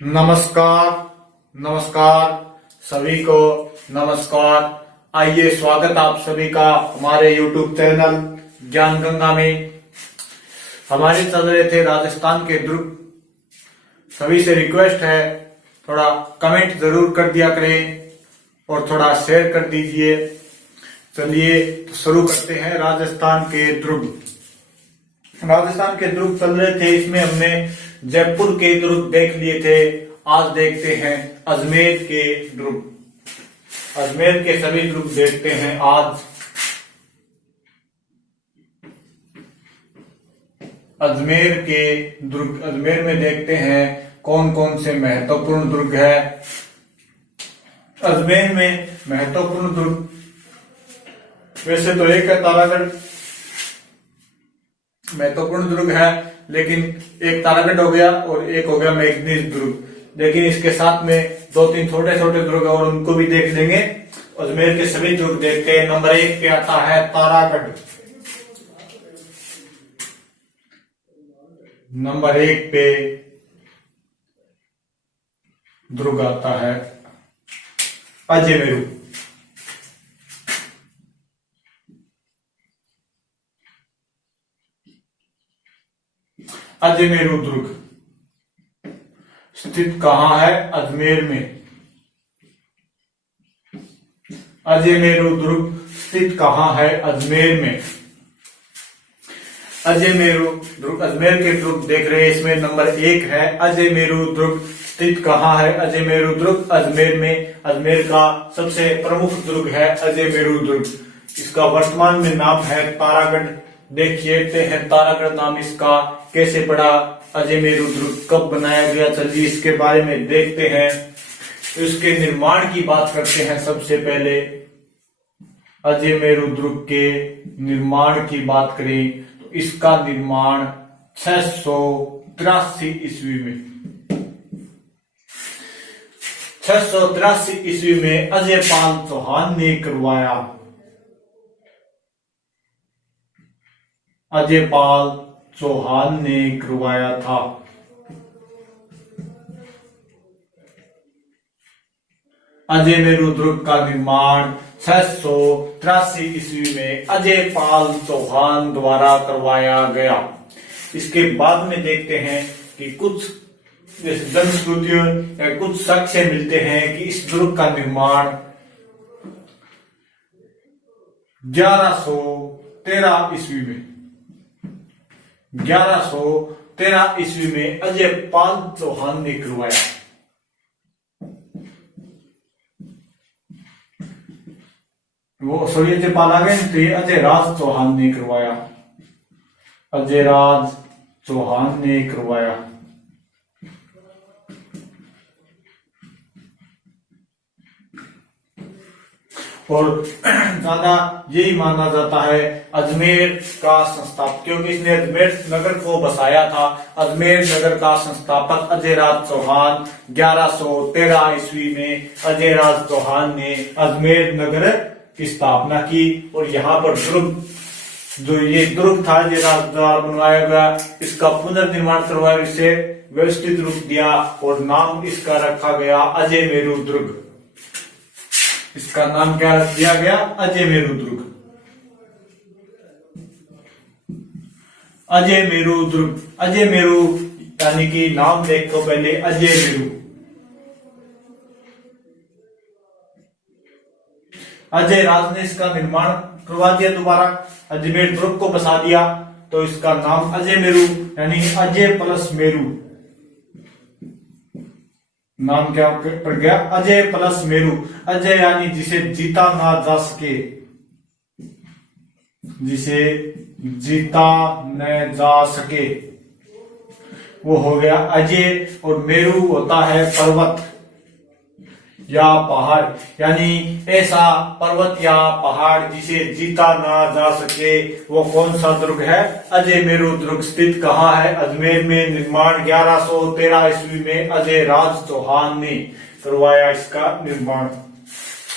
नमस्कार। नमस्कार सभी को। नमस्कार। आइए, स्वागत आप सभी का हमारे YouTube चैनल ज्ञान गंगा में। हमारे चल रहे थे राजस्थान के दुर्ग। सभी से रिक्वेस्ट है, थोड़ा कमेंट जरूर कर दिया करें और थोड़ा शेयर कर दीजिए। चलिए तो शुरू करते हैं। राजस्थान के दुर्ग चल रहे थे, इसमें हमने जयपुर के दुर्ग देख लिए थे। आज देखते हैं अजमेर के दुर्ग। अजमेर के सभी दुर्ग देखते हैं आज। अजमेर के दुर्ग, अजमेर में देखते हैं कौन कौन से महत्वपूर्ण दुर्ग है। अजमेर में महत्वपूर्ण दुर्ग वैसे तो एक है तारागढ़, महत्वपूर्ण दुर्ग है, लेकिन एक तारागढ़ हो गया और एक हो गया मेघनीज दुर्ग। लेकिन इसके साथ में दो तीन छोटे छोटे दुर्ग और उनको भी देख लेंगे। अजमेर के सभी दुर्ग देखते हैं। नंबर 1 पे आता है तारागढ़। नंबर 1 पे दुर्ग आता है अजमेरू। अजमेरू दुर्ग स्थित कहाँ है? अजमेर में। अजमेरू दुर्ग स्थित कहाँ है? अजमेर में। अजमेरू दुर्ग, अजमेर के दुर्ग देख रहे हैं। इसमें नंबर 1 है अजमेरू दुर्ग स्थित कहाँ है? अजमेरू दुर्ग अजमेर में। अजमेर का सबसे प्रमुख दुर्ग है अजमेरू दुर्ग। इसका वर्तमान में नाम है तारागढ़। देखिए हैं तारागढ़ नाम इसका कैसे पड़ा। अजमेरू दुर्ग कब बनाया गया, चलिए इसके बारे में देखते हैं। इसके निर्माण की बात करते हैं। सबसे पहले अजमेरू दुर्ग के निर्माण की बात करें तो इसका निर्माण 683 ईस्वी में 683 ईस्वी में अजयपाल चौहान ने करवाया। अजयपाल चौहान ने करवाया था। अजमेरू दुर्ग का निर्माण 683 ईस्वी में अजयपाल चौहान द्वारा करवाया गया। इसके बाद में देखते हैं कि कुछ जनश्रुतियों या कुछ साक्ष्य मिलते हैं कि इस दुर्ग का निर्माण 1113 ईस्वी में 1113 ईस्वी में अजयपाल चौहान ने करवाया। वो अजयपाल आ गए तो ये अजयराज चौहान ने करवाया। अजयराज चौहान ने करवाया। और ज्यादा यही माना जाता है अजमेर का संस्थापक, क्योंकि इसने अजमेर नगर को बसाया था। अजमेर नगर का संस्थापक अजयराज चौहान 1113 ईस्वी में अजयराज चौहान ने अजमेर नगर की स्थापना की। और यहाँ पर दुर्ग, जो ये दुर्ग था अजयराज द्वारा बनवाया गया, इसका पुनर्निर्माण करवाया, इसे व्यवस्थित रूप दिया और नाम इसका रखा गया अजमेरू दुर्ग। इसका नाम क्या दिया गया? अजमेरू दुर्ग। अजमेरू दुर्ग, अजमेरू यानी कि नाम देखो पहले अजमेरू। अजयराज ने इसका निर्माण करवा दिया, दोबारा अजमेर दुर्ग को बसा दिया, तो इसका नाम अजमेरू यानी अजय प्लस मेरू नाम क्या पड़ गया? अजय प्लस मेरू। अजय यानी जिसे जीता ना जा सके, जिसे जीता न जा सके, वो हो गया अजय। और मेरू होता है पर्वत या पहाड़, यानी ऐसा पर्वत या पहाड़ जिसे जीता ना जा सके, वो कौन सा दुर्ग है? अजमेरू दुर्ग स्थित कहाँ है? अजमेर में। निर्माण 1113 ईस्वी में अजयराज चौहान ने करवाया इसका निर्माण।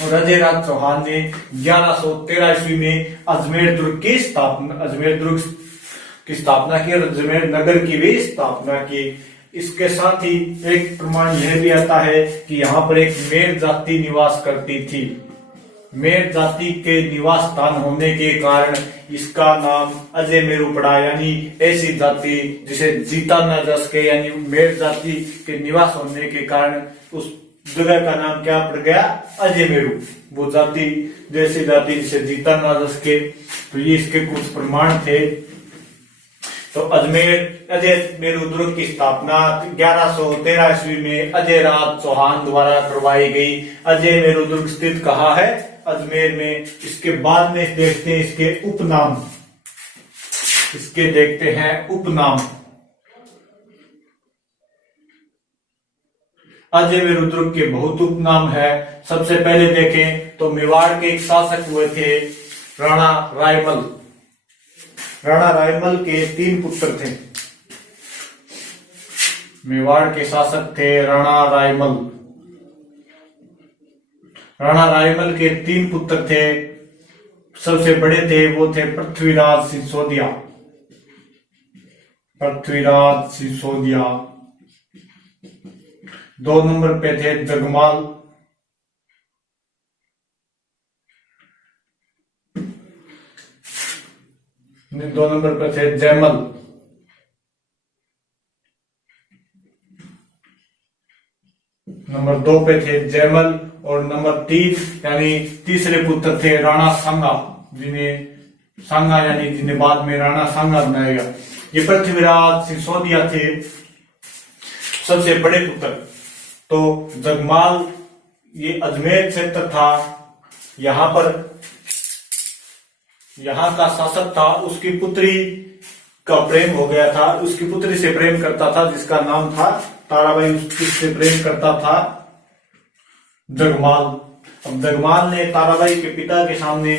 और अजयराज चौहान ने 1113 ईस्वी में अजमेर दुर्ग की स्थापना की और अजमेर नगर की भी स्थापना की। इसके साथ ही एक प्रमाण यह भी आता है कि यहाँ पर एक मेर जाति निवास करती थी। मेर जाति के निवास स्थान होने के कारण इसका नाम अजय मेरु पड़ा, यानी ऐसी जाति जिसे जीता न जा सके, यानी मेर जाति के निवास होने के कारण उस जगह का नाम क्या पड़ गया, अजय मेरु। वो जाति जैसी जाति जिसे जीता न जा सके। तो ये इसके कुछ प्रमाण थे। तो अजय मेरु दुर्ग की स्थापना 1113 ईस्वी में अजय राज चौहान द्वारा करवाई गई। अजय मेरु दुर्ग स्थित कहाँ है, अजमेर में। इसके बाद में देखते हैं इसके उपनाम, इसके देखते हैं उपनाम। अजय मेरु दुर्ग के बहुत उपनाम है। सबसे पहले देखें तो मेवाड़ के एक शासक हुए थे राणा रायमल। राणा रायमल के 3 पुत्र थे। मेवाड़ के शासक थे राणा रायमल। राणा रायमल के 3 पुत्र थे। सबसे बड़े थे वो थे पृथ्वीराज सिसोदिया। पृथ्वीराज सिसोदिया। 2 नंबर पे थे जगमाल। 2 नंबर पे थे जयमल। नंबर 2 पे थे जयमल और नंबर 3 यानी तीसरे पुत्र थे राणा सांगा, जिन्हें बाद में राणा सांगा बनाया गया। ये पृथ्वीराज सिसोदिया थे सबसे बड़े पुत्र। तो जगमाल ये अजमेर क्षेत्र था, यहाँ का शासक था। उसकी पुत्री का प्रेम हो गया था, उसकी पुत्री से प्रेम करता था जिसका नाम था ताराबाई। उससे प्रेम करता था जगमाल। अब जगमाल ने ताराबाई के पिता के सामने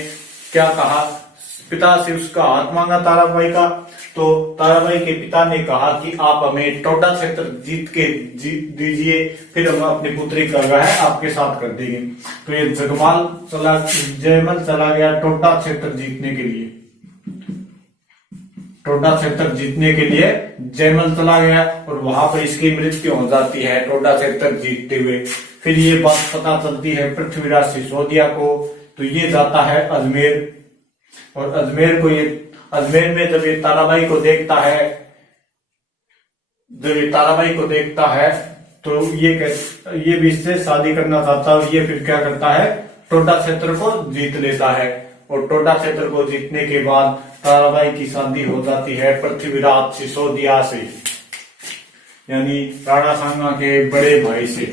क्या कहा, पिता से उसका हाथ मांगा ताराबाई का। तो ताराबाई के पिता ने कहा कि आप हमें टोडा क्षेत्र जीत दीजिए, फिर हम अपनी पुत्री का विवाह आपके साथ कर देंगे। तो ये जयमल चला गया टोडा क्षेत्र जीतने के लिए। टोडा क्षेत्र जीतने के लिए जयमल चला गया और वहां पर इसकी मृत्यु हो जाती है टोडा क्षेत्र जीतते हुए। फिर ये बात पता चलती है पृथ्वीराज सिसोदिया को। तो ये जाता है अजमेर, और अजमेर में जब ये ताराबाई को देखता है तो ये भी इससे शादी करना चाहता है। ये फिर क्या करता है, टोडा क्षेत्र को जीत लेता है। और टोडा क्षेत्र को जीतने के बाद ताराबाई की शादी हो जाती है पृथ्वीराज सिसोदिया से, यानी राणा सांगा के बड़े भाई से।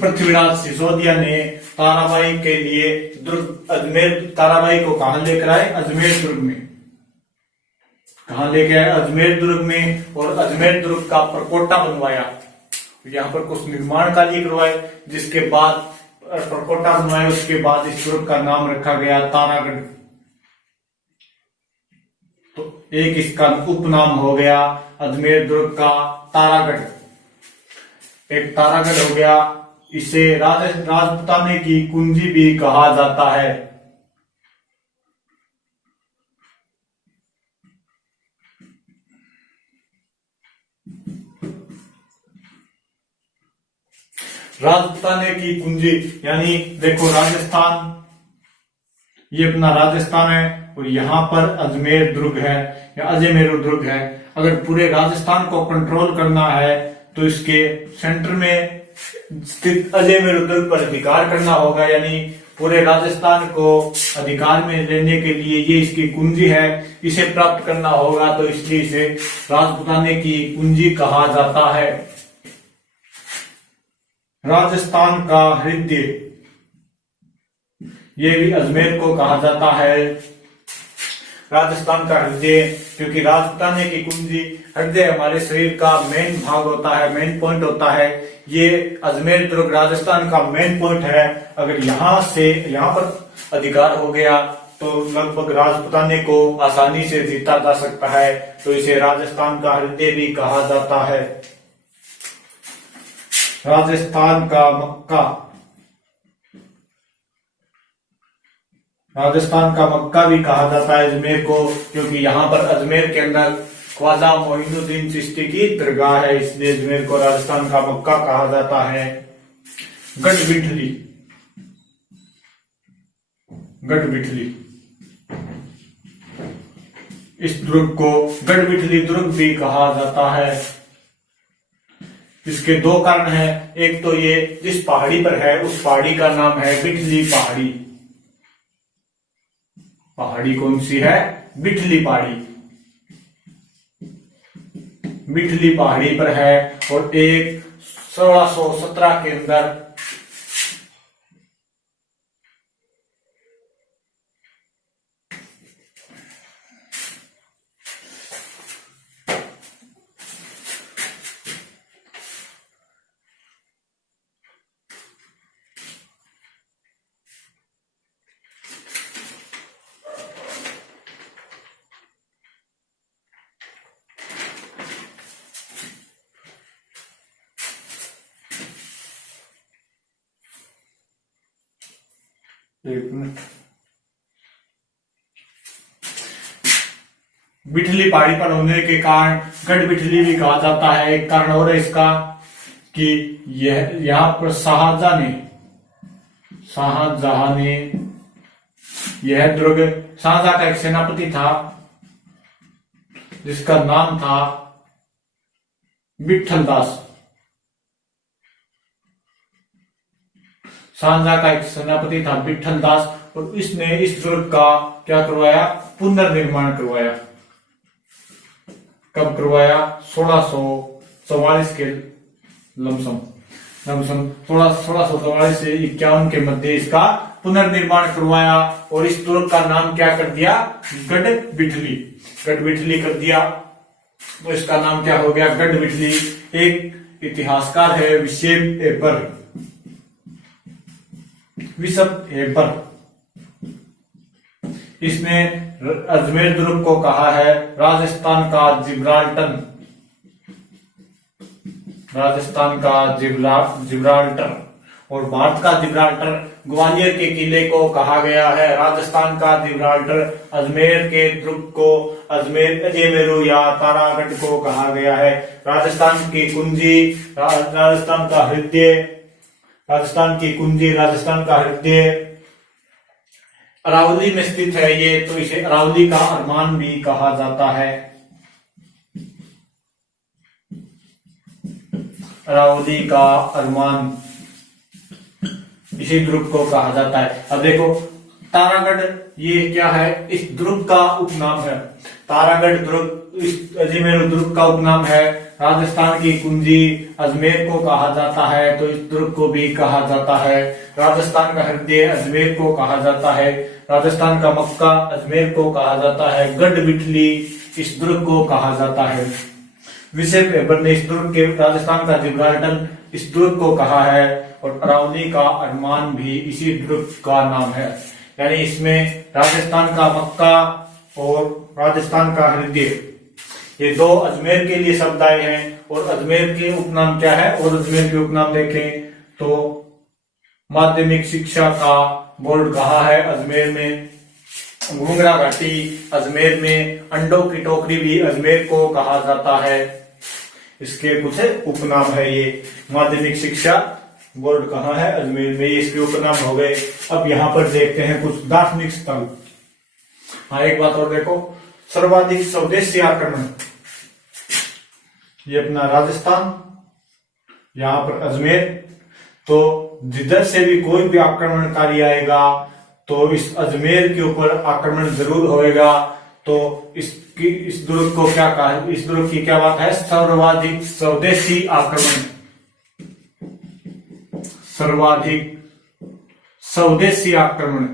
पृथ्वीराज सिसोदिया ने ताराबाई के लिए ताराबाई को कहां लेकर आए, अजमेर दुर्ग में। कहां लेके आए, अजमेर दुर्ग में। और अजमेर दुर्ग का परकोटा बनवाया। यहाँ पर कुछ निर्माण कार्य करवाए, जिसके बाद परकोटा बनवाए। उसके बाद इस दुर्ग का नाम रखा गया तारागढ़। तो एक इसका उपनाम हो गया अजमेर दुर्ग का तारागढ़। एक तारागढ़ हो गया। इसे राजपुताने की कुंजी भी कहा जाता है। राजपुताने की कुंजी यानी देखो राजस्थान, ये अपना राजस्थान है और यहाँ पर अजमेर दुर्ग है या अजमेर दुर्ग है। अगर पूरे राजस्थान को कंट्रोल करना है तो इसके सेंटर में स्थित अजमेर दुर्ग पर अधिकार करना होगा, यानी पूरे राजस्थान को अधिकार में लेने के लिए ये इसकी कुंजी है, इसे प्राप्त करना होगा। तो इसलिए इसे राजपुताने की कुंजी कहा जाता है। राजस्थान का हृदय, ये भी अजमेर को कहा जाता है राजस्थान का हृदय, क्योंकि राजपुताने की कुंजी, हृदय हमारे शरीर का मेन भाग होता है, मेन पॉइंट होता है। ये अजमेर दुर्ग राजस्थान का मेन पॉइंट है। अगर यहाँ पर अधिकार हो गया तो लगभग राजपुताने को आसानी से जीता जा सकता है। तो इसे राजस्थान का हृदय भी कहा जाता है। राजस्थान का मक्का, राजस्थान का मक्का भी कहा जाता है अजमेर को, क्योंकि यहाँ पर अजमेर के अंदर ख्वाजा मोइनुद्दीन चिश्ती की दरगाह है, इसलिए अजमेर को राजस्थान का मक्का कहा जाता है। गढ़विठली, गढ़विठली, इस दुर्ग को गढ़विठली दुर्ग भी कहा जाता है। इसके दो कारण हैं, एक तो ये जिस पहाड़ी पर है उस पहाड़ी का नाम है बिठली पहाड़ी। पहाड़ी कौन सी है? बिठली पहाड़ी, बिठली पहाड़ी पर है। और एक 1617 के अंदर बिठली पहाड़ी पर होने के कारण गढ़ बिठली भी कहा जाता है। एक कारण और है इसका कि यह यहाँ पर शाहजहां ने यह दुर्ग, शाहजहां का एक सेनापति था जिसका नाम था विठल दास। शाहजहां का एक सेनापति था विठल दास, और इसने इस दुर्ग का क्या करवाया? पुनर्निर्माण करवाया। कब करवाया? 1644 के लमसम 1644 से 51 के मध्य इसका पुनर्निर्माण करवाया। और इस दुर्ग का नाम क्या कर दिया? गढ़विठली, गढ़विठली कर दिया। तो इसका नाम क्या हो गया? गढ़विठली। एक इतिहासकार है विशेप एपर, इसने अजमेर दुर्ग को कहा है राजस्थान का जिब्राल्टर, राजस्थान का जिब्राल्टर। और भारत का जिब्राल्टर ग्वालियर के किले को कहा गया है राजस्थान का जिब्राल्टर। अजमेर के दुर्ग को अजमेरू या तारागढ़ को कहा गया है राजस्थान की कुंजी, राजस्थान का हृदय, राजस्थान की कुंजी, राजस्थान का हृदय। अरावली में स्थित है ये, तो इसे अरावली का अरमान भी कहा जाता है। अरावली का अरमान इसी दुर्ग को कहा जाता है। अब देखो तारागढ़ ये क्या है? इस दुर्ग का उपनाम है। तारागढ़ दुर्ग इस अजमेर दुर्ग का उपनाम है। राजस्थान की कुंजी अजमेर को कहा जाता है, तो इस दुर्ग को भी कहा जाता है। राजस्थान का हृदय अजमेर को कहा जाता है। राजस्थान का मक्का अजमेर को कहा जाता है। गढ़विठली इस दुर्ग को कहा जाता है। विशेप एबर ने इस दुर्ग के राजस्थान का जिब्राल्टर इस दुर्ग को कहा है। और अरावली का अरमान भी इसी दुर्ग का नाम है। यानी इसमें राजस्थान का मक्का और राजस्थान का हृदय, ये दो अजमेर के लिए शब्द आए हैं। और अजमेर के उपनाम क्या है? और अजमेर के उपनाम देखें तो माध्यमिक शिक्षा का बोर्ड कहा है अजमेर में, घुंगरा घाटी अजमेर में, अंडों की टोकरी भी अजमेर को कहा जाता है। इसके कुछ उपनाम है। ये माध्यमिक शिक्षा बोर्ड कहाँ है? अजमेर में, ये इसके उपनाम हो गए। अब यहाँ पर देखते हैं कुछ दार्शनिक स्थल। हाँ, एक बात और देखो, सर्वाधिक स्वदेशी आक्रमण, ये अपना राजस्थान, यहाँ पर अजमेर। तो जिधर से भी कोई भी आक्रमणकारी आएगा तो इस अजमेर के ऊपर आक्रमण जरूर होएगा। तो इस दुर्ग को क्या कहा? इस दुर्ग की क्या बात है? सर्वाधिक स्वदेशी आक्रमण, सर्वाधिक स्वदेशी आक्रमण,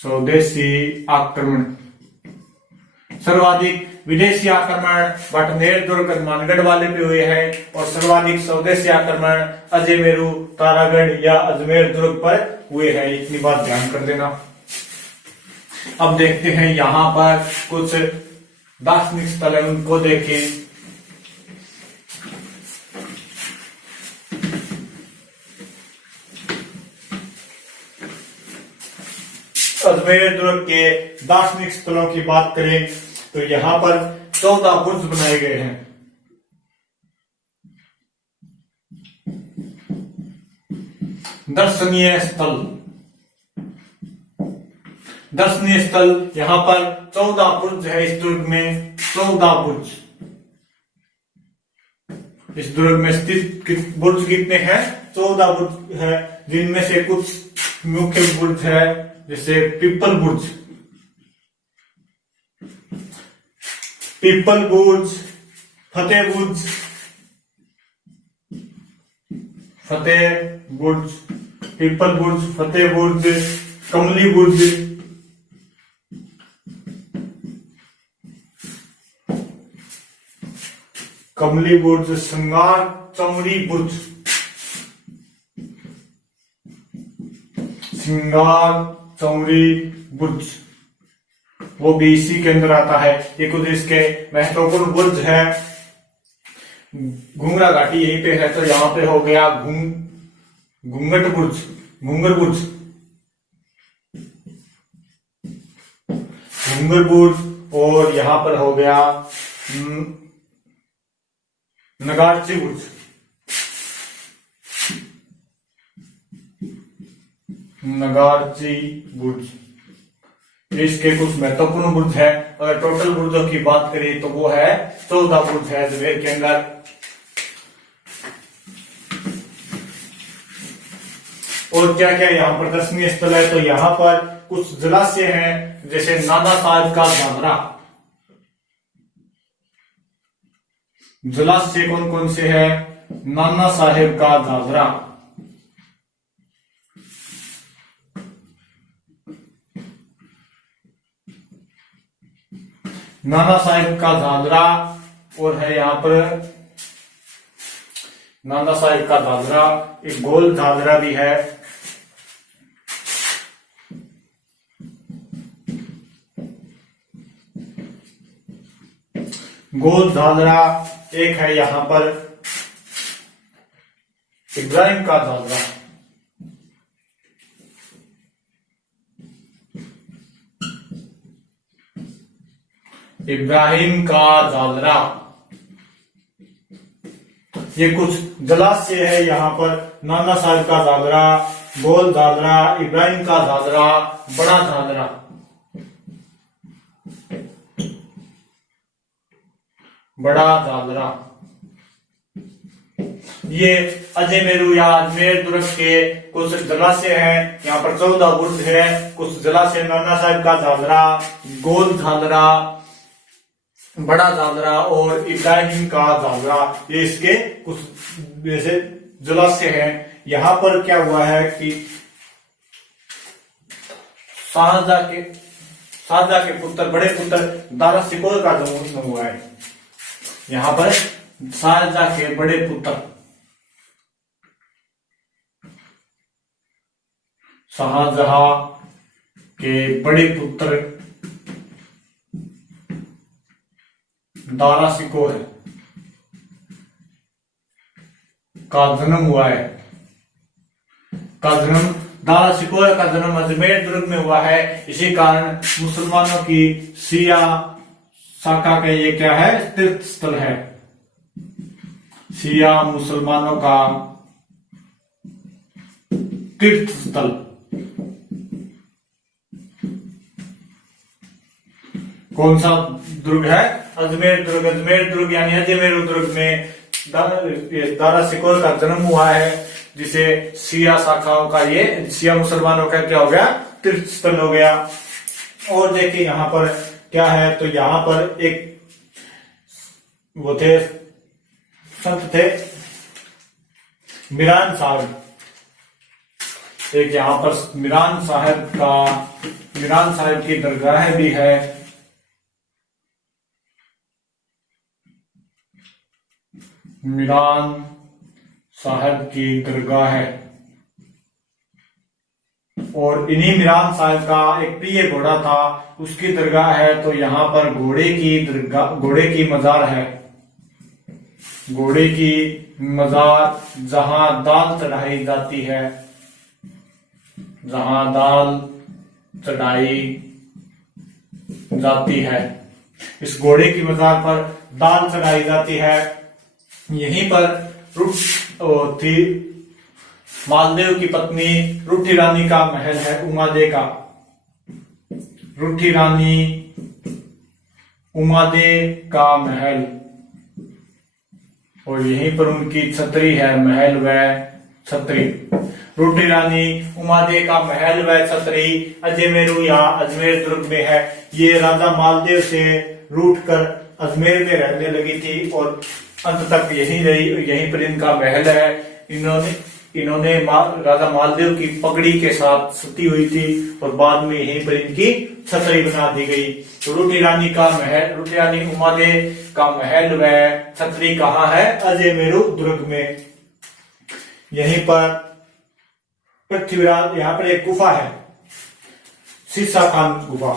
स्वदेशी आक्रमण। सर्वाधिक विदेशी आक्रमण बटनेर दुर्ग हनुमानगढ़ वाले पे हुए हैं। और सर्वाधिक स्वदेशी आक्रमण अजमेरू, तारागढ़ या अजमेर दुर्ग पर हुए हैं। इतनी बात ध्यान कर देना। अब देखते हैं यहाँ पर कुछ दार्शनिक स्थल है, उनको देखें। अजमेर दुर्ग के दार्शनिक स्थलों की बात करें तो यहाँ पर 14 बुर्ज बनाए गए हैं। दर्शनीय स्थल, दर्शनीय स्थल यहाँ पर 14 बुर्ज है इस दुर्ग में, 14 बुर्ज। इस दुर्ग में स्थित बुर्ज कितने हैं? 14 बुर्ज है, जिनमें से कुछ मुख्य बुर्ज है, जैसे पीपल बुर्ज, पीपल बुर्ज, फतेह बुर्ज, फतेह बुर्ज, पीपल बुर्ज, फतेह बुर्ज, कमली बुर्ज, कमली बुर्ज, श्रृंगार चमड़ी बुर्ज, श्रृंगार चमड़ी बुर्ज, वो भी इसी के अंदर आता है। ये कुछ इसके महत्वपूर्ण बुर्ज है। घुंगरा घाटी यहीं पे है, तो यहाँ पे हो गया घूंगट बुर्ज, घूंगर बुर्ज, घूंगर बुर्ज, और यहाँ पर हो गया नगारची बुर्ज, नगारची बुर्ज। इसके कुछ महत्वपूर्ण बुर्ज है। अगर टोटल बुर्जों की बात करें तो वो है 14 बुर्ज है अजमेर के अंदर। और क्या क्या यहाँ पर दर्शनीय स्थल है? तो यहाँ पर कुछ जलाशय हैं, जैसे नाना साहिब का घाघरा। जलाशय कौन कौन से है? नाना साहेब का घाघरा, नाना साहेब का घाघरा, और है यहाँ पर नाना साहेब का घाघरा। एक गोल घाघरा भी है। गोल घाघरा एक है यहाँ पर इब्राहिम का घाघरा, इब्राहिम का घाघरा। ये कुछ जलाशय है यहाँ पर, नाना साहिब का घाघरा, गोल घाघरा, इब्राहिम का घाघरा, बड़ा घाघरा। बड़ा घाघरा ये अजमेरू या अजमेर दुर्ग के कुछ जलाशय हैं। यहाँ पर 14 बुर्ज है, कुछ जलाशय, नाना साहिब का घाघरा, गोल घाघरा, बड़ा घाघरा और इब्राहिम का घाघरा। ये इसके कुछ जैसे जलाशय हैं। यहाँ पर क्या हुआ है कि शाहजहां के पुत्र, बड़े पुत्र दारा सिकोर का जन्म हुआ है। यहाँ पर शाहजहां के बड़े पुत्र, शाहजहां के बड़े पुत्र दारा सिकोर का जन्म हुआ है। दारा सिकोर का जन्म अजमेर दुर्ग में हुआ है। इसी कारण मुसलमानों की शिया शाखा का ये क्या है? तीर्थ स्थल है। शिया मुसलमानों का तीर्थ स्थल। कौन सा दुर्ग है? अजमेर दुर्ग। अजमेर दुर्ग यानी अजमेर दुर्ग में दारा सिकोर का जन्म हुआ है, जिसे शिया शाखाओं का, ये शिया मुसलमानों का क्या हो गया? तीर्थ स्थल हो गया। और देखिए यहाँ पर क्या है, तो यहाँ पर एक वो थे, संत थे मीरान साहब। एक यहाँ पर मीरान साहब की दरगाह भी है। मीरान साहब की दरगाह है। और इन्हीं मीरान साहब का एक प्रिय घोड़ा था, उसकी दरगाह है। तो यहाँ पर घोड़े की मजार है। घोड़े की मजार जहां दाल चढ़ाई जाती है, जहां दाल चढ़ाई जाती है। इस घोड़े की मजार पर दाल चढ़ाई जाती है। यहीं पर थी मालदेव की पत्नी रूठी रानी का महल है, उमादे का। रूठी रानी उमादे का महल, और यहीं पर उनकी छतरी है, महल व छतरी। रूठी रानी उमादे का महल व छतरी अजमेरू या अजमेर दुर्ग में है। ये राजा मालदेव से रूठ कर अजमेर में रहने लगी थी और अंत तक यहीं रही। यहीं पर इनका महल है। इन्होंने राजा मालदेव की पगड़ी के साथ सती हुई थी और बाद में यहीं पर इनकी छतरी बना दी गई। तो रूठी रानी का महल, रूठी रानी उमादे का महल व छतरी कहाँ है? अजमेरू दुर्ग में। यहीं पर पृथ्वीराज, यहाँ पर एक गुफा है, शीशा खान गुफा।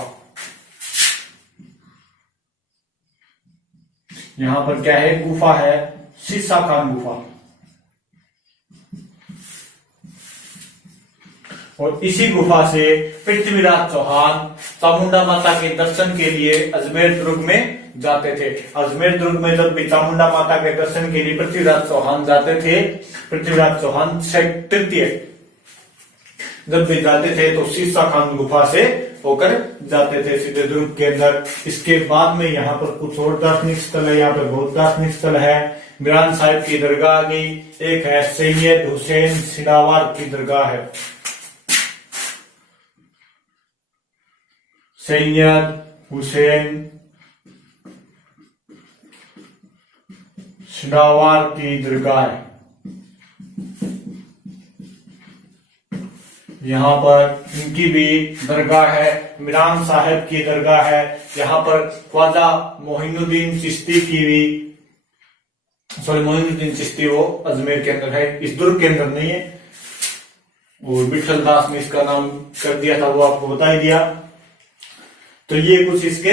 यहाँ पर क्या है? गुफा है, शीशा खान गुफा। और इसी गुफा से पृथ्वीराज चौहान चामुंडा माता के दर्शन के लिए अजमेर दुर्ग में जाते थे। अजमेर दुर्ग में जब भी चामुंडा माता के दर्शन के लिए पृथ्वीराज चौहान जाते थे, पृथ्वीराज चौहान तृतीय जब भी जाते थे तो शीशा खान गुफा से होकर जाते थे सीधे दुर्ग के अंदर। इसके बाद में यहाँ पर कुछ और दार्शनिक स्थल है। यहाँ पर बहुत दार्शनिक स्थल है। मीरान साहिब की दरगाह आ गई, एक है सैयद हुसैन सिनावार की दरगाह है, सैयद हुसैन सिनावार की दरगाह है। यहाँ पर इनकी भी दरगाह है। मीरान साहिब की दरगाह है। यहाँ पर ख्वाजा मोहिनुद्दीन चिश्ती की भी, मोहिनुद्दीन चिश्ती वो अजमेर के अंदर है, इस दुर्ग के अंदर नहीं है। और विठल दास ने इसका नाम कर दिया था, वो आपको बता ही दिया। तो ये कुछ इसके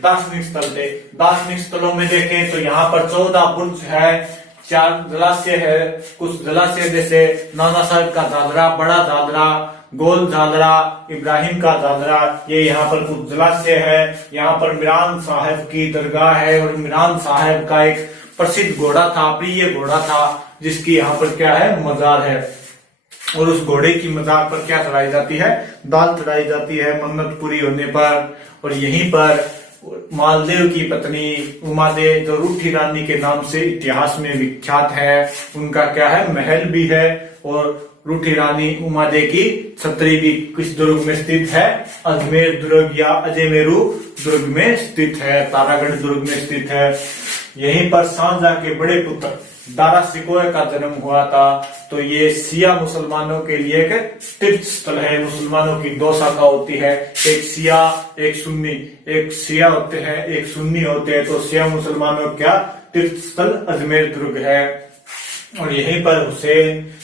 दार्शनिक स्थल थे। दार्शनिक स्थलों में देखें तो यहाँ पर 14 बुर्ज है, 4 जलाशय है। कुछ जलाशय जैसे नाना साहिब का दादरा, बड़ा दादरा, गोल दादरा, इब्राहिम का दादरा, ये यहाँ पर कुछ जलाशय है। यहाँ पर मीरान साहिब की दरगाह है और मीरान साहिब का एक प्रसिद्ध घोड़ा था, प्रिय घोड़ा था, जिसकी यहाँ पर क्या है? मजार है। और उस घोड़े की मजार पर क्या चढ़ाई जाती है? दाल चढ़ाई जाती है मन्नत पूरी होने पर। और यहीं पर मालदेव की पत्नी उमादे, जो रूठी रानी के नाम से इतिहास में विख्यात है, उनका क्या है? महल भी है। और रूठी रानी उमादे की छतरी भी किस दुर्ग में स्थित है? अजमेर दुर्ग या अजमेरू दुर्ग में स्थित है, तारागढ़ दुर्ग में स्थित है। यहीं पर शाहजहां के बड़े पुत्र दारा सिकोया का जन्म हुआ था। तो ये शिया मुसलमानों के लिए एक तीर्थ स्थल है। मुसलमानों की 2 शाखा होती है, एक शिया एक सुन्नी। एक शिया होते हैं, एक सुन्नी होते हैं। तो शिया मुसलमानों का तीर्थ स्थल अजमेर दुर्ग है। और यहीं पर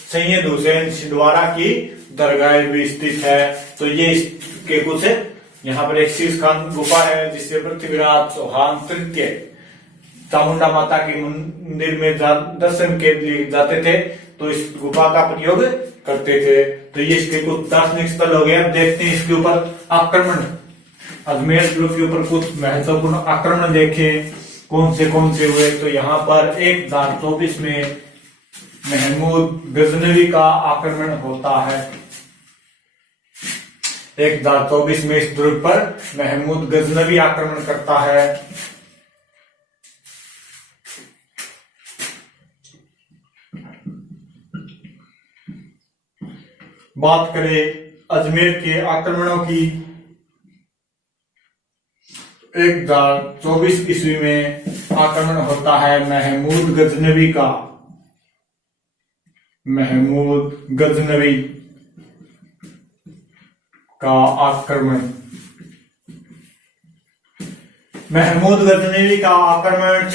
सैयद हुसैन सिंधवारा की दरगाह भी स्थित है। तो ये इसके कुछ है। यहाँ पर एक शीश खान गुफा है, जिससे पृथ्वीराज चौहान तृतीय चामुंडा माता के मंदिर में दर्शन के लिए जाते थे, तो इस गुफा का प्रयोग करते थे। तो ये इसके कुछ दार्शनिक स्थल हो गए। अब देखते हैं इसके ऊपर आक्रमण, अजमेर दुर्ग के ऊपर कुछ महत्वपूर्ण आक्रमण देखें कौन से हुए। तो यहाँ पर 1024 में महमूद गजनवी का आक्रमण होता है। 1024 में इस दुर्ग पर महमूद गजनवी आक्रमण करता है। बात करें अजमेर के आक्रमणों की, 1024 ईस्वी में आक्रमण होता है महमूद गजनवी का। महमूद गजनवी का आक्रमण, महमूद गजनवी का आक्रमण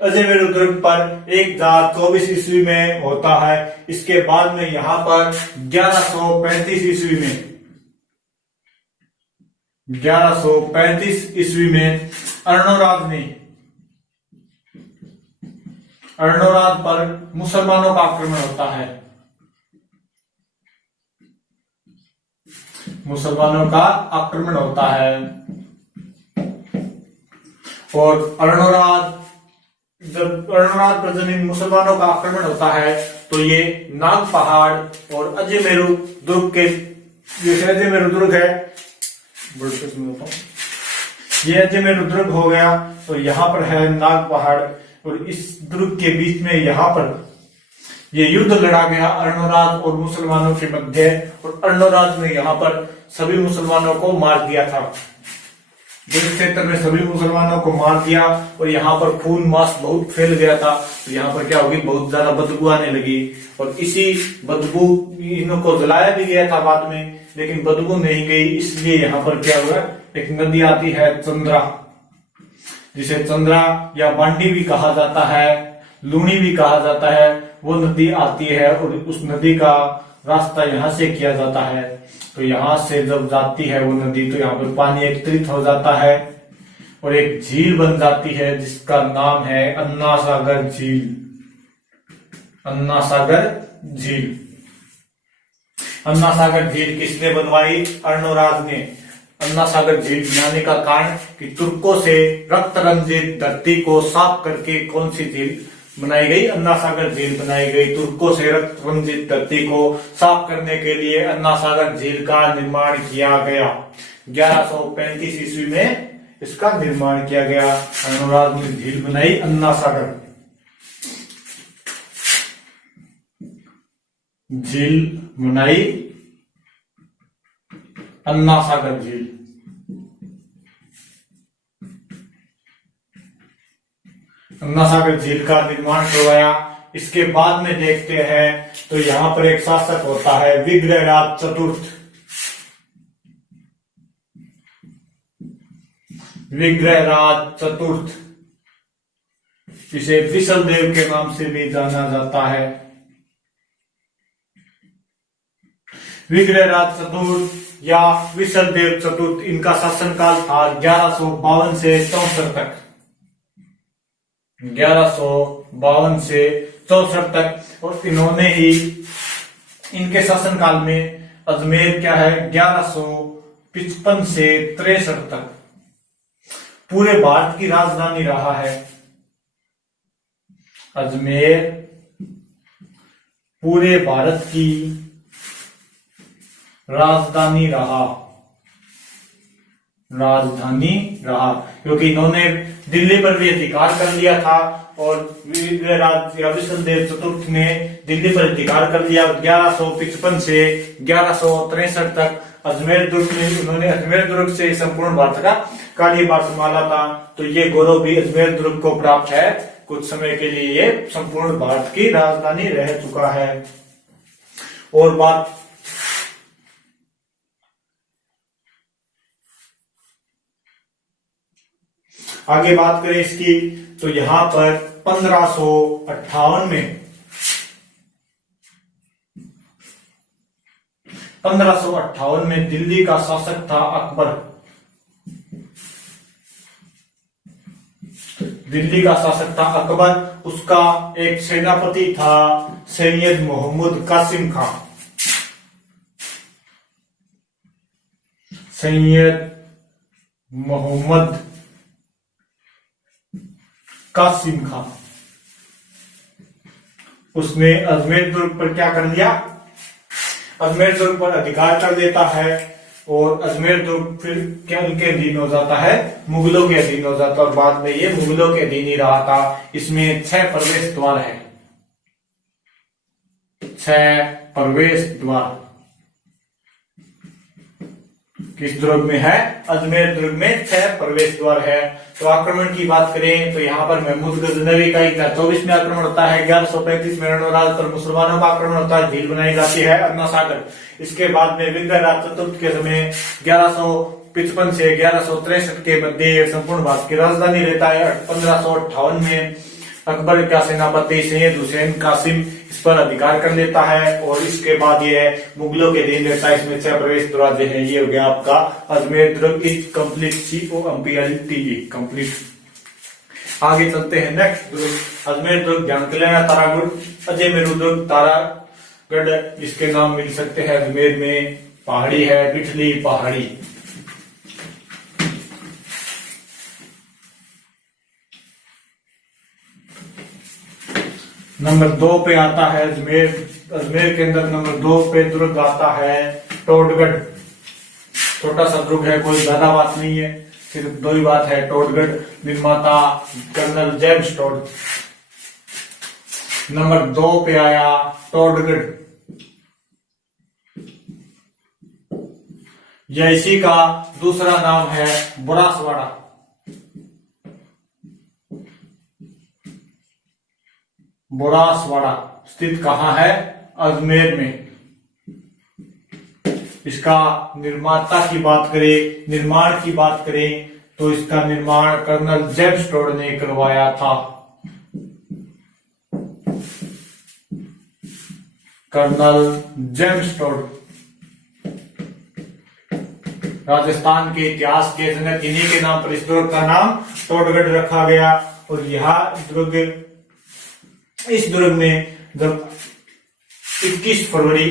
अजमेर दुर्ग पर 1024 ईस्वी में होता है। इसके बाद में यहाँ पर 1135 ईस्वी में अर्णोराज पर मुसलमानों का आक्रमण होता है। मुसलमानों का आक्रमण होता है। और जब अर्णोराज पर जब इन मुसलमानों का आक्रमण होता है तो ये नाग पहाड़ और अजयमेरु दुर्ग के, जैसे अजयमेरु दुर्ग है, ये अजयमेरु दुर्ग हो गया, तो यहाँ पर है नाग पहाड़, और इस दुर्ग के बीच में यहाँ पर ये युद्ध लड़ा गया अर्णोराज और मुसलमानों के मध्य, और अर्णोराज ने यहाँ पर सभी मुसलमानों को मार दिया था। जिस क्षेत्र में सभी मुसलमानों को मार दिया और यहाँ पर खून मांस बहुत फैल गया था, तो यहाँ पर क्या होगी, बहुत ज्यादा बदबू आने लगी, और इसी बदबू, इनको जलाया भी गया था बाद में, लेकिन बदबू नहीं गई, इसलिए यहाँ पर क्या हुआ, एक नदी आती है चंद्रा, जिसे चंद्रा या बांडी भी कहा जाता है, लूणी भी कहा जाता है, वो नदी आती है, और उस नदी का रास्ता यहाँ से किया जाता है। तो यहाँ से जब जाती है वो नदी, तो यहाँ पर पानी एकत्रित हो जाता है और एक झील बन जाती है जिसका नाम है अन्ना सागर झील। अन्ना सागर झील, अन्ना सागर झील किसने बनवाई, अर्णोराज ने। अन्ना सागर झील बनाने का कारण कि तुर्कों से रक्त रंजित धरती को साफ करके कौन सी झील बनाई गई, अन्ना सागर झील बनाई गई। तुर्कों से रक्त रंजित धरती को साफ करने के लिए अन्ना सागर झील का निर्माण किया गया। 1135 ईस्वी में इसका निर्माण किया गया। अर्णोराज ने झील बनाई अन्ना सागर झील बनाई, अन्ना सागर झील। अन्ना सागर झील का निर्माण करवाया। इसके बाद में देखते हैं तो यहाँ पर एक शासक होता है विग्रहराज चतुर्थ। विग्रहराज चतुर्थ, इसे विशलदेव के नाम से भी जाना जाता है। विग्रहराज चतुर्थ या विशलदेव चतुर्थ, इनका शासनकाल था 1152 से 64 तक। 1152 से 64 तक, और इन्होंने ही, इनके शासनकाल में अजमेर क्या है 1155 से 63 तक पूरे भारत की राजधानी रहा है। अजमेर पूरे भारत की राजधानी रहा, क्योंकि इन्होंने दिल्ली पर भी अधिकार कर लिया था, और विग्रहराज या विशलदेव चतुर्थ ने दिल्ली पर अधिकार कर लिया। 1155 से 1163 तक अजमेर दुर्ग में, उन्होंने अजमेर दुर्ग से संपूर्ण भारत का कार्यभार संभाला था। तो ये गौरव भी अजमेर दुर्ग को प्राप्त है। कुछ समय के लिए ये संपूर्ण भारत की राजधानी रह चुका है। और बात आगे बात करें इसकी, तो यहां पर 1558 में दिल्ली का शासक था अकबर। दिल्ली का शासक था अकबर। उसका एक सेनापति था सैयद मोहम्मद कासिम खां। सैयद मोहम्मद कासिम खां, उसने अजमेर दुर्ग पर क्या कर लिया, अजमेर दुर्ग पर अधिकार कर देता है, और अजमेर दुर्ग फिर क्या उनके अधीन हो जाता है, मुगलों के अधीन हो जाता है, और बाद में ये मुगलों के अधीन ही रहा था। इसमें 6 प्रवेश द्वार है, 6 प्रवेश द्वार किस दुर्ग में है, अजमेर दुर्ग में 6 प्रवेश द्वार है। तो आक्रमण की बात करें तो यहाँ पर महमूद गजनवी का 1124 में आक्रमण होता है। 1135 में अर्णोराज पर मुसलमानों का आक्रमण होता है, झील बनाई जाती है अन्ना सागर। इसके बाद में विग्रहराज चतुर्थ के समय 1155 से 1163 के मध्य संपूर्ण भारत की राजधानी रहता है। 1558 में अकबर का सेनापति सैयद हुसैन कासिम इस पर अधिकार कर लेता है, और इसके बाद ये मुगलों के अधीन रहता है। इसमें 6 प्रवेश द्वार है। ये हो गया आपका अजमेर दुर्ग इज कंप्लीट, COMPLETE कंप्लीट। आगे चलते हैं नेक्स्ट दुर्ग, अजमेर दुर्ग, ध्यान के लेना, तारागढ़, अजयमेरु दुर्ग, तारागढ़ इसके नाम मिल सकते हैं। अजमेर में पहाड़ी है, बिठली पहाड़ी। नंबर 2 पे आता है अजमेर। अजमेर के अंदर नंबर 2 पे दुर्ग आता है टोडगढ़। छोटा सा दुर्ग है, कोई ज्यादा बात नहीं है, सिर्फ 2 ही बात है। टोडगढ़, निर्माता कर्नल जेम्स टोड। नंबर 2 पे आया टोडगढ़। यह इसी का दूसरा नाम है बुरासवाड़ा। बुरासवाड़ा स्थित कहाँ है? अजमेर में। इसका निर्माता की बात करें, निर्माण की बात करें, तो इसका निर्माण कर्नल जेम्स टोड ने करवाया था। Colonel James Tod. राजस्थान के इतिहास के अंदर इन्हीं के नाम पर इस दुर्ग का नाम टोडगढ़ रखा गया। और इस दुर्ग में जब 21 फरवरी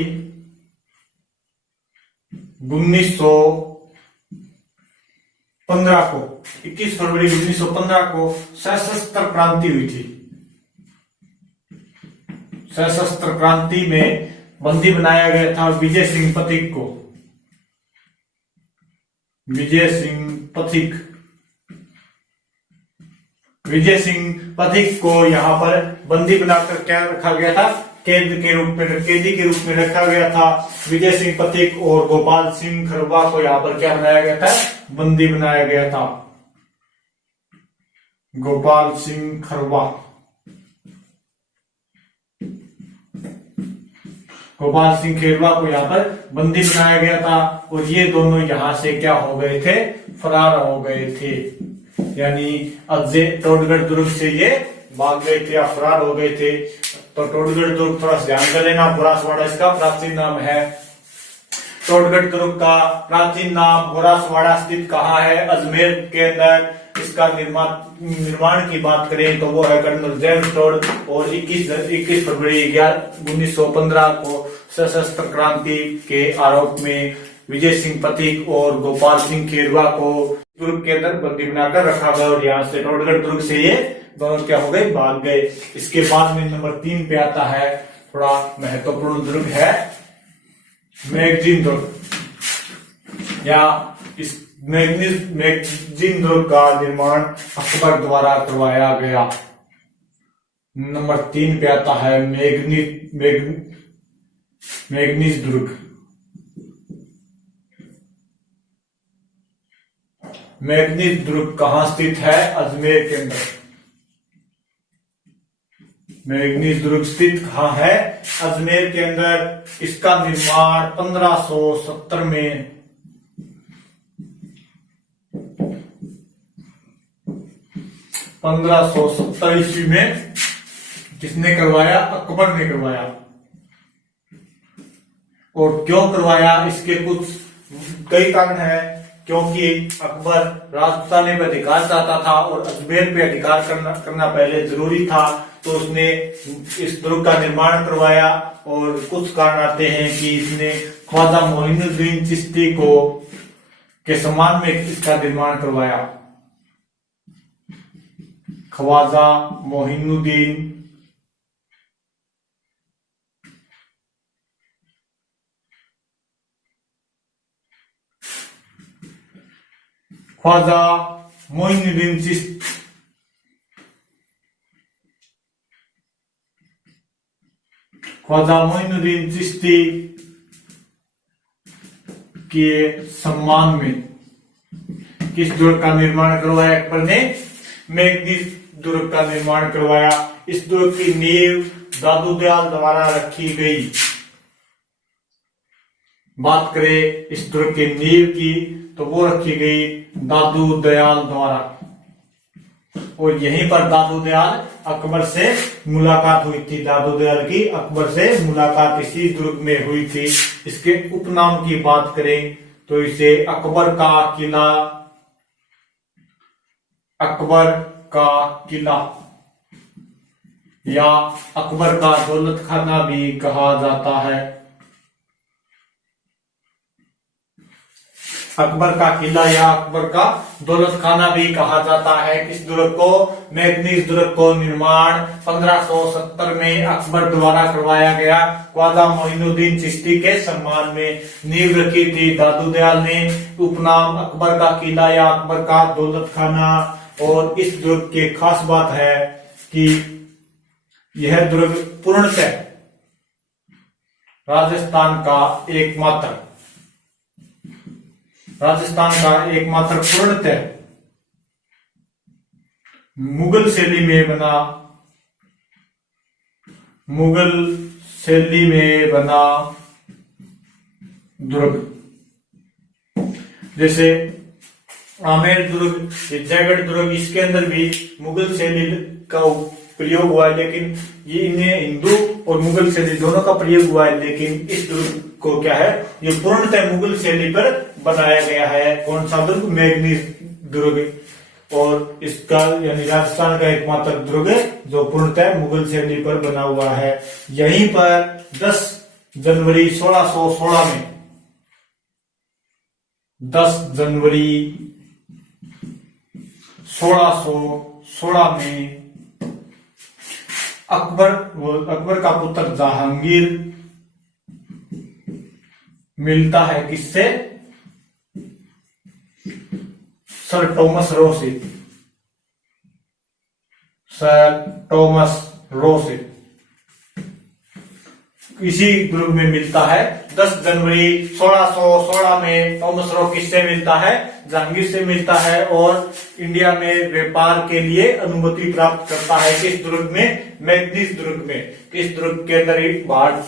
1915 को सशस्त्र क्रांति हुई थी। सशस्त्र क्रांति में बंदी बनाया गया था विजय सिंह पथिक को। विजय सिंह पथिक को यहाँ पर बंदी बनाकर क्या रखा गया था? कैदी के रूप में रखा गया था। विजय सिंह पथिक और गोपाल सिंह खरवा को यहाँ पर क्या बनाया गया था? बंदी बनाया गया था। गोपाल सिंह खरवा। गोपाल सिंह खेरवा को यहाँ पर बंदी बनाया गया था। और ये दोनों यहाँ से क्या हो गए थे? फरार हो गए थे। यानी टोडगढ़ दुर्ग से ये भाग गए थे या फरार हो गए थे। तो टोडगढ़ दुर्ग थोड़ा सा ध्यान कर लेना। बुरासवाड़ा इसका प्राचीन नाम है। टोडगढ़ दुर्ग का प्राचीन नाम बुरासवाड़ा स्थित कहाँ है? अजमेर के अंदर। इसका निर्माण की बात करें तो वो है कर्नल जेम्स टोड। और 21 फरवरी 1915 को सशस्त्र क्रांति के आरोप में विजय सिंह पथिक और गोपाल सिंह खेरवा को दुर्ग के अंदर बंदी बनाकर रखा गया। और यहाँ से टोडगढ़ दुर्ग से ये दोनों क्या हो गए? भाग गए। इसके बाद में नंबर 3 पे आता है, थोड़ा महत्वपूर्ण दुर्ग है, मैगजीन दुर्ग। या इस मैगजीन दुर्ग का निर्माण अकबर द्वारा करवाया गया। नंबर 3 पे आता है मैगनीज दुर्ग। मैगनीज दुर्ग कहाँ स्थित है? अजमेर के अंदर। मैगनीज दुर्ग स्थित कहाँ है? अजमेर के अंदर। इसका निर्माण 1570 में 1570 ईस्वी में किसने करवाया? अकबर ने करवाया। और क्यों करवाया? इसके कई कारण है। क्योंकि अकबर राजपूताने पे अधिकार चाहता था और अजमेर पे अधिकार करना पहले जरूरी था। तो उसने इस दुर्ग का निर्माण करवाया। और कुछ कारण आते हैं कि इसने ख्वाजा मोइनुद्दीन चिश्ती के सम्मान में इसका निर्माण करवाया। ख्वाजा मोइनुद्दीन चिश्ती ख्वाजा मोइनुद्दीन चिश्ती के सम्मान में किस दुर्ग का निर्माण करवाया अकबर ने? मैगनीज दुर्ग का निर्माण करवाया। इस दुर्ग की नींव दादू दयाल द्वारा रखी गई। बात करें इस दुर्ग की नींव की तो वो रखी गई दादू दयाल द्वारा। और यहीं पर दादू दयाल अकबर से मुलाकात हुई थी। दादू दयाल की अकबर से मुलाकात इसी दुर्ग में हुई थी। इसके उपनाम की बात करें तो इसे अकबर का किला या अकबर का दौलत खाना भी कहा जाता है। अकबर का किला या अकबर का दौलत खाना भी कहा जाता है। इस दुर्ग को, मैग्नीज दुर्ग को निर्माण 1570 में अकबर द्वारा करवाया गया। ख्वाजा मोइनुद्दीन चिश्ती के सम्मान में नींव रखी थी दादू दयाल ने। उपनाम अकबर का किला या अकबर का दौलत खाना। और इस दुर्ग की खास बात है कि यह दुर्ग पूर्णतः राजस्थान का पूर्णतः मुगल शैली में बना दुर्ग। जैसे आमेर दुर्ग, जयगढ़ दुर्ग, इसके अंदर भी मुगल शैली का प्रयोग हुआ है, लेकिन ये इन्हें हिंदू और मुगल शैली दोनों का प्रयोग हुआ है। लेकिन इस दुर्ग को क्या है, ये पूर्णतः मुगल शैली पर बनाया गया है। कौन सा दुर्ग? मैग्नीज दुर्ग। और इसका यानी राजस्थान का एकमात्र दुर्ग जो पूर्णतः मुगल शैली पर बना हुआ है। यहीं पर 10 जनवरी 1616 में 10 जनवरी 1616 में अकबर का पुत्र जहांगीर मिलता है किससे? सर टॉमस रो से इसी दुर्ग में मिलता है। 10 जनवरी 1616 में टॉमस रो किससे मिलता है? जहांगीर से मिलता है और इंडिया में व्यापार के लिए अनुमति प्राप्त करता है। किस दुर्ग में? मैग्नीज दुर्ग में। किस दुर्ग के अंदर भारत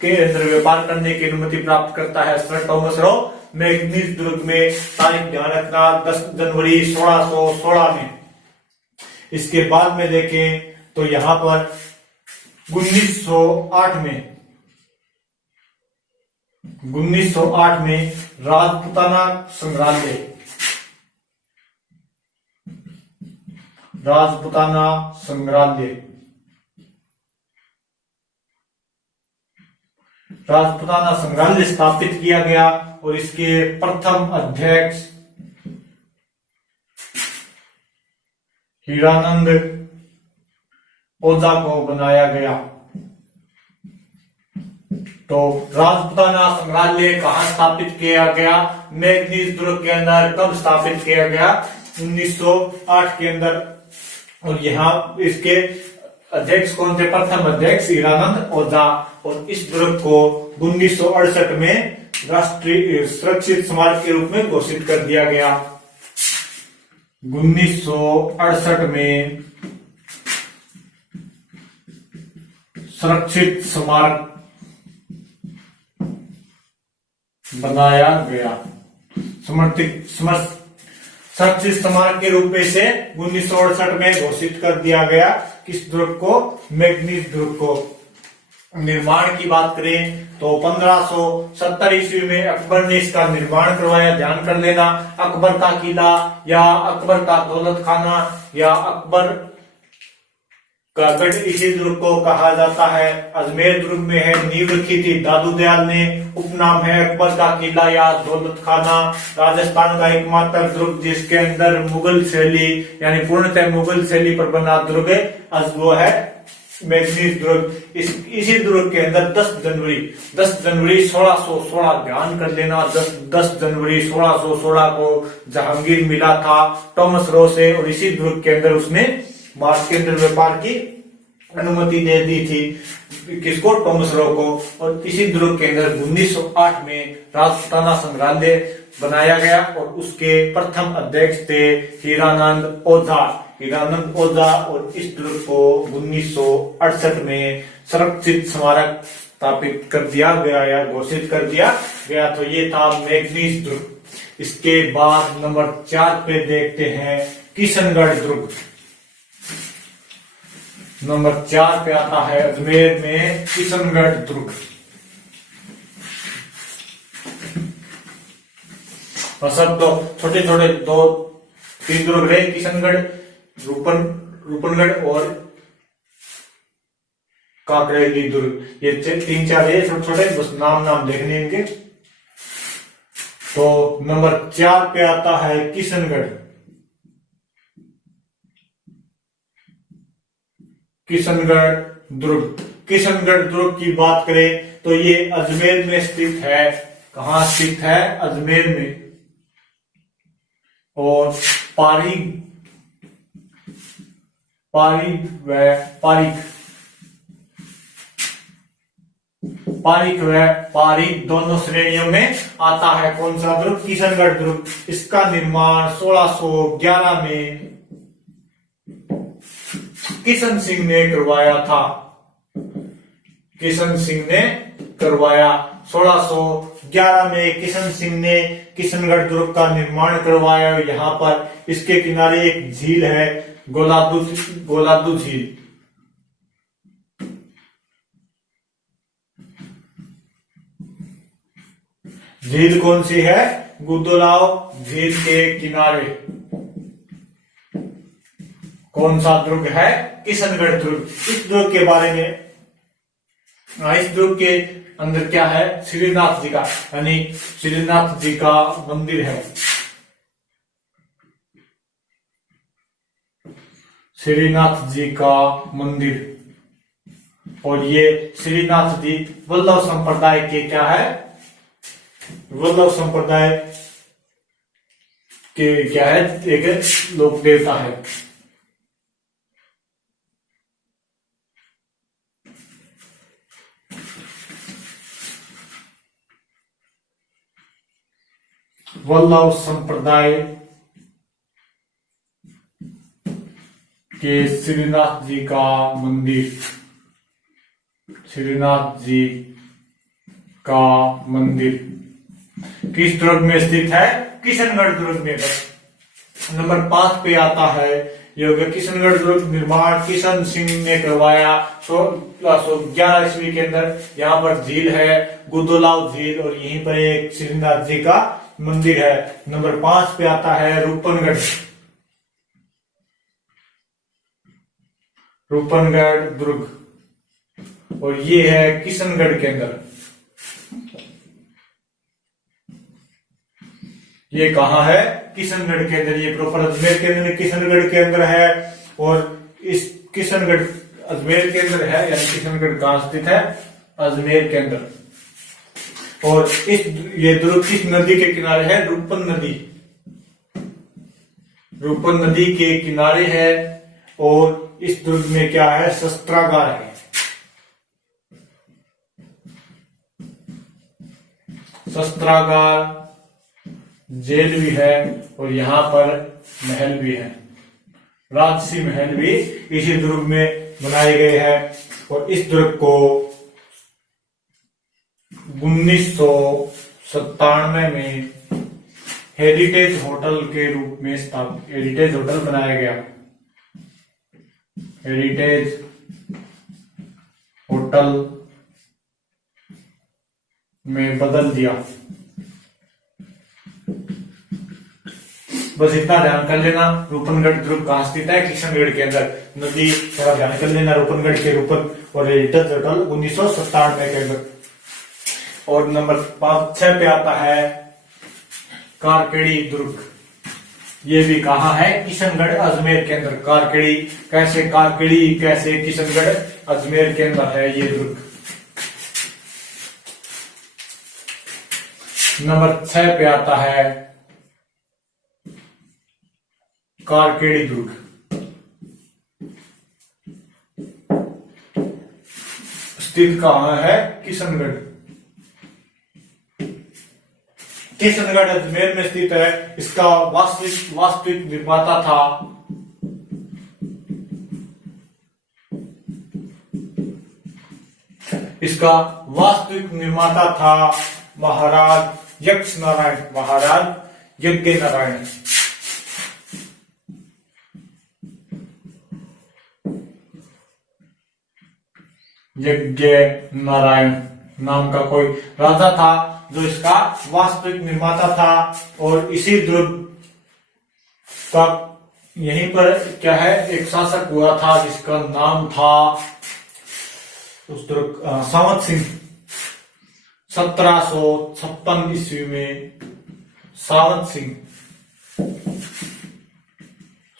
के अंदर व्यापार करने की अनुमति प्राप्त करता है सर टॉमस रो? मैग्नीज दुर्ग में। तारीख ध्यान रखना 10 जनवरी 1616 में। इसके बाद में देखें तो यहां पर 1908 में राजपुताना संग्रहालय स्थापित किया गया और इसके प्रथम अध्यक्ष हीरानंद ओझा को बनाया गया। तो राजपुताना संग्रहालय कहाँ स्थापित किया गया? मैग्नीज दुर्ग के अंदर। कब स्थापित किया गया? 1908 के अंदर। और यहाँ इसके अध्यक्ष कौन थे? प्रथम अध्यक्ष हीरानंद ओझा। और इस दुर्ग को 1968 में राष्ट्रीय सुरक्षित स्मारक के रूप में घोषित कर दिया गया। 1968 में सुरक्षित स्मारक बनाया गया। सुरक्षित स्मारक के रूप में से 1968 में घोषित कर दिया गया। किस दुर्ग को? मैग्नीज दुर्ग को। निर्माण की बात करें तो 1570 ईस्वी में अकबर ने इसका निर्माण करवाया। ध्यान कर लेना, अकबर का किला या अकबर का दौलत खाना या अकबर का गढ़, इसी दुर्ग को कहा जाता है। अजमेर दुर्ग में है, नींव रखी थी दादू दयाल ने। उपनाम है अकबर का किला या दौलत खाना। राजस्थान का एकमात्र दुर्ग जिसके अंदर मुगल शैली यानी पूर्णतः मुगल शैली पर बना दुर्ग वो है मैग्नीज दुर्ग। इसी दुर्ग के अंदर 10 जनवरी 1616, ध्यान कर लेना, 10 जनवरी 1616 को जहांगीर मिला था टॉमस रो से और इसी दुर्ग के अंदर उसने भारत के अंदर व्यापार की अनुमति दे दी थी। किसको? टॉमस रो को। और इसी दुर्ग के अंदर 1908 में राजपुताना संग्रहालय बनाया गया और उसके प्रथम अध्यक्ष थे हीरानंद ओझा। और इस दुर्ग को 1968 में सुरक्षित स्मारक स्थापित कर दिया गया या घोषित कर दिया गया। तो ये था मैग्नीज दुर्ग। इसके बाद नंबर 4 पे देखते हैं किशनगढ़ दुर्ग। नंबर 4 पे आता है अजमेर में किशनगढ़ दुर्ग। और सब तो छोटे छोटे 2-3 दुर्ग रहे, किशनगढ़, रूपनगढ़ और काकरेली दुर्ग। ये 3-4 है छोटे छोटे, बस नाम लिखने इनके। तो नंबर 4 पे आता है किशनगढ़। किशनगढ़ दुर्ग। किशनगढ़ दुर्ग की बात करें तो ये अजमेर में स्थित है। कहाँ स्थित है? अजमेर में। और पारीक दोनों श्रेणियों में आता है। कौन सा दुर्ग? किशनगढ़ दुर्ग। इसका निर्माण 1611 में किशन सिंह ने करवाया था। किशन सिंह ने करवाया। 1611 में किशन सिंह ने किशनगढ़ दुर्ग का निर्माण करवाया। यहाँ पर इसके किनारे एक झील है, गोलादू झील। झील कौन सी है? गुदोलाव झील के किनारे। कौन सा दुर्ग है? किशनगढ़ दुर्ग। इस दुर्ग के बारे में, इस दुर्ग के अंदर क्या है? श्रीनाथ जी का, यानी श्रीनाथ जी का मंदिर है। श्रीनाथ जी का मंदिर। और ये श्रीनाथ जी वल्लभ संप्रदाय के क्या है? वल्लभ संप्रदाय के क्या है? एक लोक देवता है। वल्लभ संप्रदाय के श्रीनाथ जी का मंदिर। श्रीनाथ जी का मंदिर किस दुर्ग में स्थित है? किशनगढ़ दुर्ग में। नंबर 5 पे आता है ये किशनगढ़ दुर्ग निर्माण किशन सिंह ने करवाया 1611 ईस्वी के अंदर। यहाँ पर झील है, गुदोलाव झील, और यहीं पर एक श्रीनाथ जी का मंदिर है। नंबर 5 पे आता है रूपनगढ़। रूपनगढ़ दुर्ग, और ये है किशनगढ़ के अंदर। ये कहाँ है? किशनगढ़ के अंदर। ये प्रॉपर अजमेर के अंदर, किशनगढ़ के अंदर है। और इस किशनगढ़ अजमेर के अंदर है, यानी किशनगढ़ कहाँ स्थित है? अजमेर के अंदर। और ये दुर्ग किस नदी के किनारे है? रूपन नदी। रूपन नदी के किनारे है। और इस दुर्ग में क्या है? शस्त्रागार है। शस्त्रागार, जेल भी है, और यहाँ पर महल भी है। राजसी महल भी इसी दुर्ग में बनाए गए हैं। और इस दुर्ग को 1997 में हेरिटेज होटल के रूप में हेरिटेज होटल बनाया गया। हेरिटेज होटल में बदल दिया। बस इतना ध्यान कर लेना। रूपनगढ़ दुर्ग कहाँ स्थित है? किशनगढ़ के अंदर। नदी थोड़ा ध्यान कर लेना। रूपनगढ़ के रूपन और हेरिटेज होटल 1997 के अंदर। और नंबर 6 पे आता है कारकेड़ी दुर्ग। ये भी कहाँ है? किशनगढ़ अजमेर के अंदर। कारकेड़ी कैसे? कारकेड़ी कैसे? किशनगढ़ अजमेर के अंदर है ये दुर्ग। नंबर 6 पे आता है कारकेड़ी दुर्ग। स्थित कहाँ है? किशनगढ़। किशनगढ़ अजमेर में स्थित है। इसका वास्तविक निर्माता था महाराज यक्ष नारायण। महाराज यज्ञ नारायण। यज्ञ नारायण नाम का कोई राजा था जो इसका वास्तविक निर्माता था। और इसी दुर्ग का यहीं पर क्या है? एक शासक हुआ था जिसका नाम था उस दुर्ग संवत सिंह। 1756 ईस्वी में सावंत सिंह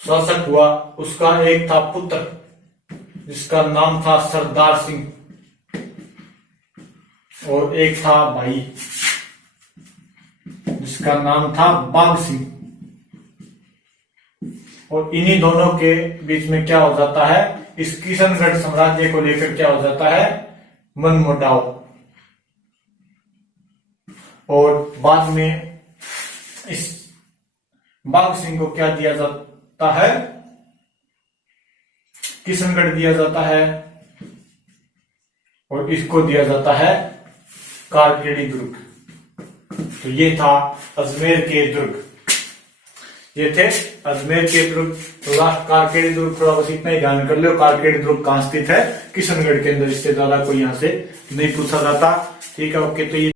शासक हुआ, उसका एक था पुत्र जिसका नाम था सरदार सिंह, और एक था भाई जिसका नाम था बाघ सिंह। और इन्हीं दोनों के बीच में क्या हो जाता है, इस किशनगढ़ साम्राज्य को लेकर क्या हो जाता है, मनमुटाव। और बाद में इस बाघ सिंह को क्या दिया जाता है, किशनगढ़ दिया जाता है, और इसको दिया जाता है कारकेडी दुर्ग। तो ये था अजमेर के दुर्ग, ये थे अजमेर के दुर्ग। तो लास्ट कारकेडी दुर्ग, थोड़ा बस इतना ही ध्यान कर लो, कारकेडी दुर्ग कहां स्थित है, किशनगढ़ के अंदर। इससे ज्यादा कोई यहां से नहीं पूछा जाता। ठीक है, ओके। तो ये